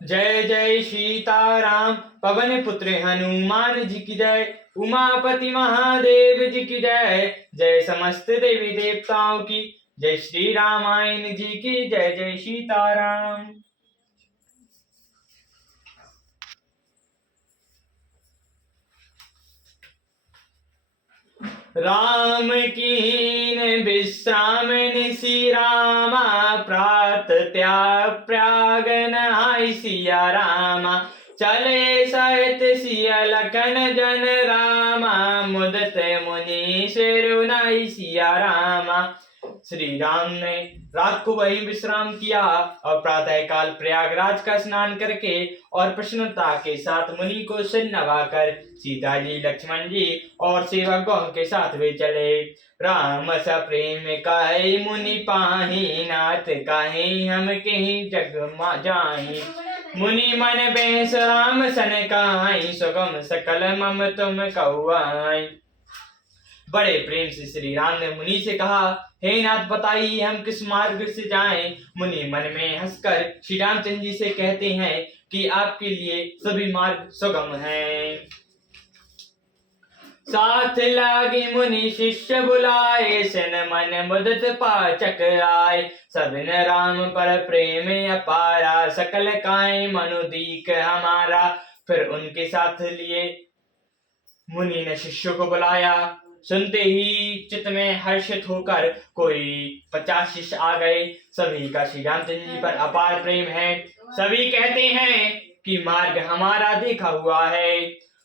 जय जय सीताराम। पवन पुत्र हनुमान जी की जय। उमापति महादेव जी की जय। जय समस्त देवी देवताओं की। जय श्री रामायण जी की जय। जय सीताराम। राम कीन विश्राम निशि रामा। प्रात त्याग प्रागन आई सिया रामा। चले सहित सिया लखन जन रामा। मुदत मुनि सिरुनाई सिया रामा। श्री राम ने रात को वहीं विश्राम किया और प्रातः काल प्रयागराज का स्नान करके और प्रसन्नता के साथ मुनि को सिर नवाकर सीता जी, लक्ष्मण जी और सेवकों के साथ वे चले। राम स प्रेम काहे मुनि पाही। नाथ काहे हम कहीं जग जाही। मुनि मन बेस राम सन काई। सुगम सकल मम तुम कहुआई। बड़े प्रेम से श्री राम ने मुनि से कहा, हे नाथ बताइए हम किस मार्ग से जाएं। मुनि मन में हंसकर श्री रामचंद्र जी से कहते हैं कि आपके लिए सभी मार्ग सुगम हैं। साथ लागी मुनि शिष्य बुलाए। सन मन मुदत पाचक आए। सबिन राम पर प्रेम अपारा। सकल काए मनु दीक हमारा। फिर उनके साथ लिए मुनि ने शिष्यों को बुलाया। सुनते ही चित्त में हर्षित होकर कोई 50 शिष्य आ गए। सभी का श्री रामचंद्र जी पर अपार प्रेम है। सभी कहते हैं कि मार्ग हमारा देखा हुआ है।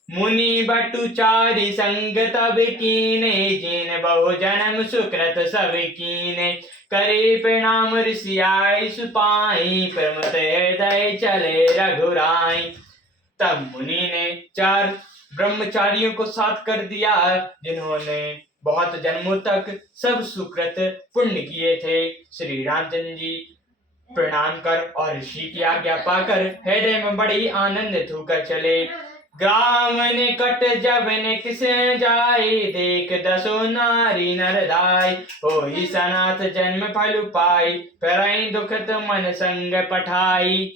मुनि बटु चारि संग तब कीने। जिन बहु जन्म सुकृत सब कीने। करे प्रणाम ऋषि आए सुपाई। प्रमुख हृदय चले रघुराई। तब मुनि ने 4 ब्रह्मचारियों को साथ कर दिया जिन्होंने बहुत जन्मों तक सब सुकृत पुण्य किए थे। श्री रामचंद्र जी प्रणाम कर और ऋषि की आज्ञा पाकर हृदय में बड़ी आनंदित होकर चले। ग्राम निकट जब ने किस जाए। देख दसो नारी नर दाई। होई सनाथ जन्म फल पाई। फिरई दुखत मन संग पठाई।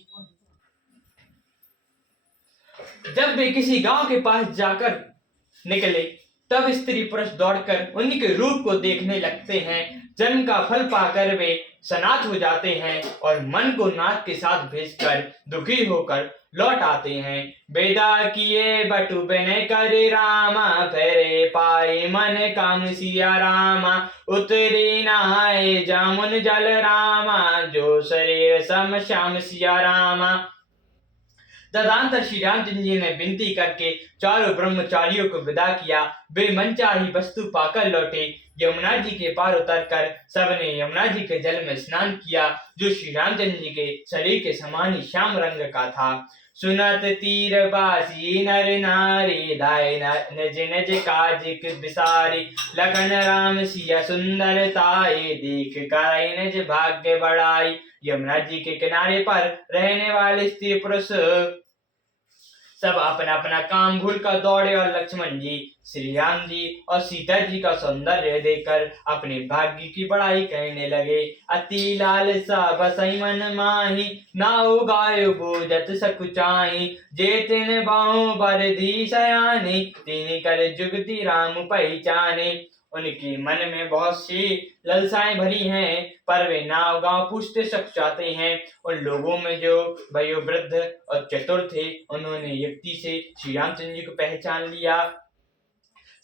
जब वे किसी गांव के पास जाकर निकले तब स्त्री पुरुष दौड़कर उन्हीं के रूप को देखने लगते हैं। जन्म का फल पाकर वे सनाथ हो जाते हैं और मन को नाथ के साथ भेजकर दुखी होकर लौट आते हैं। बेदा किए बटु बने करे रामा। फेरे पाए मन काम सिया रामा। उतरी नहाए जामुन जल रामा। जो शरीर सम श्याम सिया रामा। तदंतर श्री रामचंद्र जी ने विनती करके चारों ब्रह्मचारियों को विदा किया। वे मनचाही वस्तु पाकर लौटे। यमुना जी के पार उतरकर सबने यमुना जी के जल में स्नान किया जो श्री रामचंद्र जी के शरीर के समान ही श्याम रंग का था। सुनत तीर बासी नर नारी। दाय नज नज काजिक बिसारी। लखन राम सिया सुंदरताए। देख कर नज भाग्य बढ़ाई। यमुना जी के किनारे पर रहने वाले स्त्री पुरुष सब अपना अपना काम भूलकर दौड़े और लक्ष्मण जी, श्री राम जी और सीता जी का सौंदर्य देखकर अपने भाग्य की बड़ाई कहने लगे। अति लालसा बसई मन माही। नाउ गायो बोजत सकुचाई। जे तिन बाहों बर दी सयानी। तिन कर जुगति राम पहचाने। उनके मन में बहुत सी ललसाएं भरी हैं पर वे नाव गांव पूछते सकुचाते हैं। उन लोगों में जो वयोवृद्ध और चतुर थे उन्होंने युक्ति से श्री रामचंद्र जी को पहचान लिया।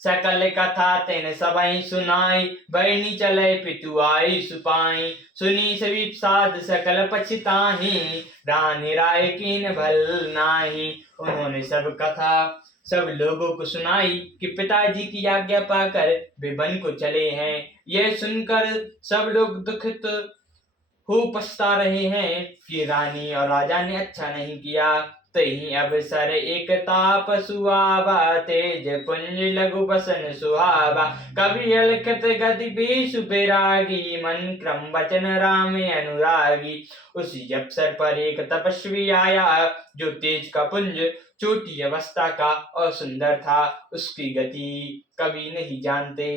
सकल कथा तेन सबई सुनाई। बहनी चले पितु आई सुपाई। सुनी सभी साध सकल पछताही। रानी राय कीन भल नाही। उन्होंने सब कथा सब लोगों को सुनाई कि पिताजी की आज्ञा पाकर वे वन को चले हैं। यह सुनकर सब लोग दुखित हो पछता रहे हैं कि रानी और राजा ने अच्छा नहीं किया। तही अवसर एक ताप सुहावा। तेज पुंज लघु बसन सुहावा। कवि अलखत गति बेसु बैरागी। मन क्रम वचन राम अनुरागी। उसी अवसर पर एक तपस्वी आया जो तेज का पुंज छोटी अवस्था का और सुंदर था। उसकी गति कभी नहीं जानते।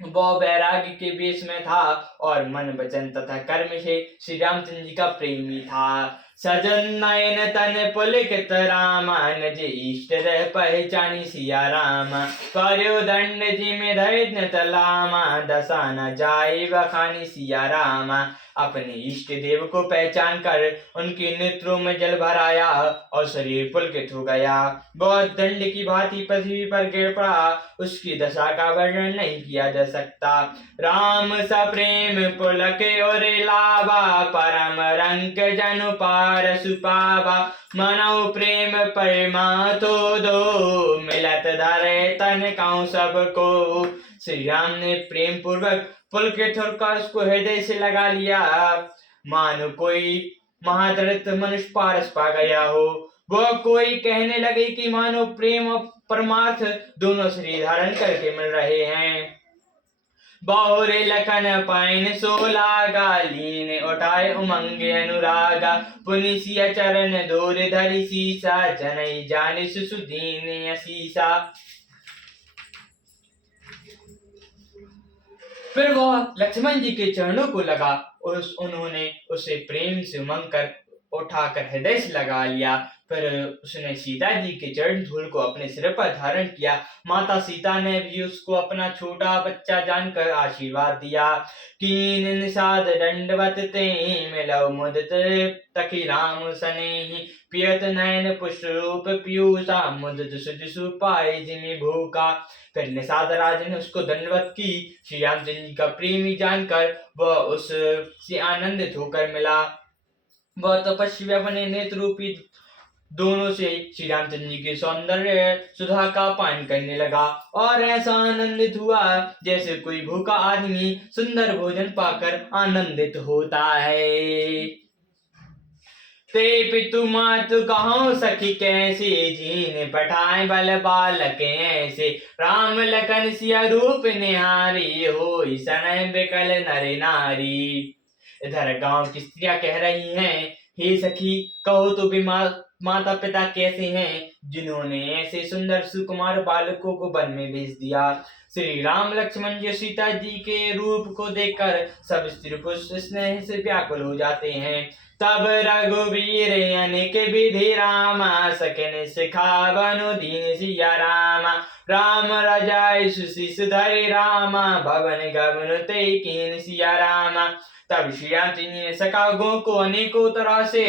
वह बैरागी के वेश में था और मन वचन तथा कर्म से श्री रामचंद्र जी का प्रेमी था। सजन नयन तन पुलकित रामा निज इष्ट रह पहचानी सिया रामा कर्यो दंड जिमि धैर्य तलामा दशा न जाय बखानी सिया रामा अपने इष्ट देव को पहचान कर उनके नेत्रों में जल भर आया और शरीर पुलकित हो गया। बहुत दंड की भांति पृथ्वी पर गिर पड़ा, उसकी दशा का वर्णन नहीं किया जा सकता। राम सा प्रेम पुलके और लावा परम रंग जनु पार सुपावा मनो प्रेम परमा तो दो मिलत धरे तन काऊ सबको। श्री राम ने प्रेम पूर्वक पुलकित होकर उसको हृदय से लगा लिया, मानो कोई महादरित मनुष्य पारस पा गया हो। वह कोई कहने लगे कि मानो प्रेम और परमार्थ दोनों शरीर धारण करके मिल रहे हैं। बहुरे लखन पाइन सोला गालीन उठाए उमंग अनुरागा पुनिसिया चरण दूर धरि सीसा जनई जानि सुदीन असीसा। फिर वह लक्ष्मण जी के चरणों को लगा और उन्होंने उसे प्रेम से उमंग कर उठाकर हृदय से लगा लिया। फिर उसने सीता जी के चरण धूल को अपने सिर पर धारण किया। माता सीता ने भी उसको अपना छोटा बच्चा जानकर आशीर्वाद दिया। कीन निषाद दंडवत ते मिलौ मुदित तकी राम सनेहि पियत नयन पुष्प रूप पीयूषा मुदित सुजसु पाए जिमि भूखा। फिर निषाद राज ने उसको दंडवत की। श्री रामचंद्र जी का प्रेमी जानकर वह उससे आनंदित होकर मिला। वह तपस्वी अपने नेत्र रूपी दोनों से श्री रामचंद्र जी के सौंदर्य सुधा का पान करने लगा और ऐसा आनंदित हुआ जैसे कोई भूखा आदमी सुंदर भोजन पाकर आनंदित होता है। ते पितु मातु कहो सखी कैसे जीन पठाए बल बालक ऐसे राम लखन सिया रूप निहारी हो सनय बिकल नर नारी। इधर गांव की स्त्रियां कह रही हैं, हे सखी कहो तो भी माता पिता कैसे हैं जिन्होंने ऐसे सुंदर सुकुमार बालकों को वन में भेज दिया। श्री राम लक्ष्मण जी सीता जी के रूप को देखकर सब स्त्री पुरुष स्नेह से व्याकुल हो जाते हैं। तब रघुवीर अनेक विधि रामा सकेन सिखावनु दीन सिया रामा राम रजाय सुशिष धरि रामा भवन गवन ते कीन सिया रामा। तब श्री रामचंद्र जी ने सखाओं को अनेकों तरह से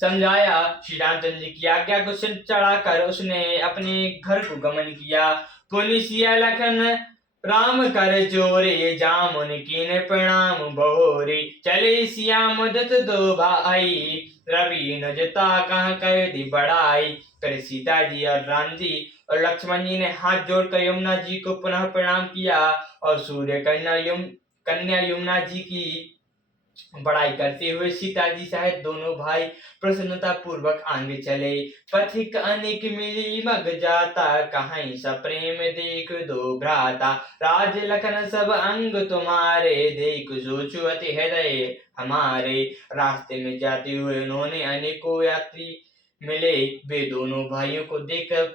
समझाया। श्री रामचंद्र जी की आज्ञा को सिर चढ़ाकर उसने अपने घर को गमन किया। पुलिसिया लखन राम कर जोरे जामुन कीन प्रणाम बहोरे चले सिया मुदत दो भाई रवि नजता कहाँ कर दी बड़ाई। फिर सीता जी और राम जी और लक्ष्मण जी ने हाथ जोड़कर यमुना जी को पुनः प्रणाम किया और सूर्य कन्या यमुना जी की बड़ाई करते हुए सीता जी सहित दोनों भाई प्रसन्नता पूर्वक आगे चले। पथिक अनेक मिली मग जाता कहीं सा प्रेम देख दो भ्राता राज लखन सब अंग तुम्हारे देख सोचो अति हृदय हमारे। रास्ते में जाते हुए उन्होंने अनेकों यात्री मिले। वे दोनों भाइयों को देखकर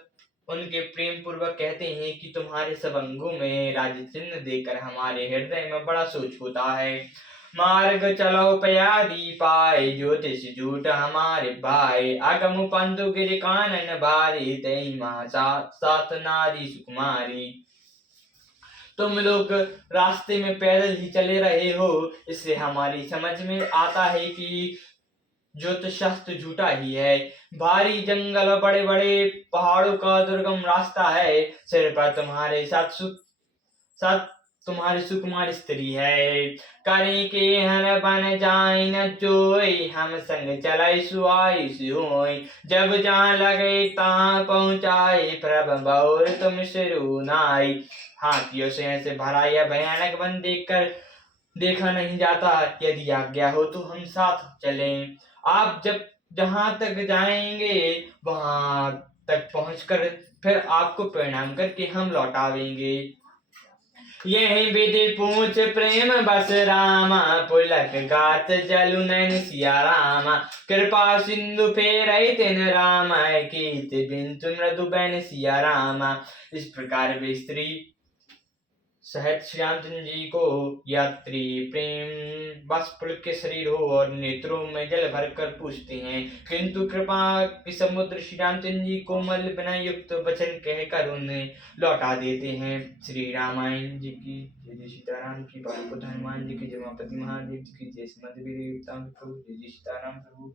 उनके प्रेम पूर्वक कहते हैं कि तुम्हारे सब अंगों में राज चिन्ह देकर हमारे हृदय में बड़ा सोच होता है। मार्ग चलो पयादी पाए ज्योतिष झूठ हमारे भाई अगम पंतु गिर कानन बारी तई माँ सात नारी सुकुमारी। तुम लोग रास्ते में पैदल ही चले रहे हो, इससे हमारी समझ में आता है कि ज्योतिष शास्त्र झूठा ही है। भारी जंगल बड़े बड़े पहाड़ों का दुर्गम रास्ता है। सिर पर तुम्हारे साथ तुम्हारी सुकुमार स्त्री है। करें के हर बन जाए न जोई हम संग चलाई सुहाई सोई जब जहाँ लगे तहाँ पहुँचाए प्रभ बौर तुम सिरुनाई। हाथियों से ऐसे भरा यह भयानक वन देखा नहीं जाता। यदि आज्ञा हो तो हम साथ चलें। आप जब जहाँ तक जाएंगे वहां तक पहुंचकर फिर आपको प्रणाम करके हम लौटावेंगे। यही विधि पूछ प्रेम बस रामा पुलक गात जलु नैन सिया रामा कृपा सिंधु फेर तिन रामा कीर्ति बिंतु मृदु बैन सिया रामा। इस प्रकार वे स्त्री सहज श्री रामचंद्र जी को यात्री प्रेम बाष्पुल के शरीर हो और नेत्रों में जल भरकर पूछते हैं, किंतु कृपा के समुद्र श्री रामचंद्र जी कोमल विनय युक्त वचन कहकर उन्हें लौटा देते हैं। श्री रामायण जी की जय। जय सीताराम की। बालपुत्र हनुमान जी की जय। उमापति महादेव जी की जय। श्रीमद् वीर प्रभु। जय जय सीताराम प्रभु।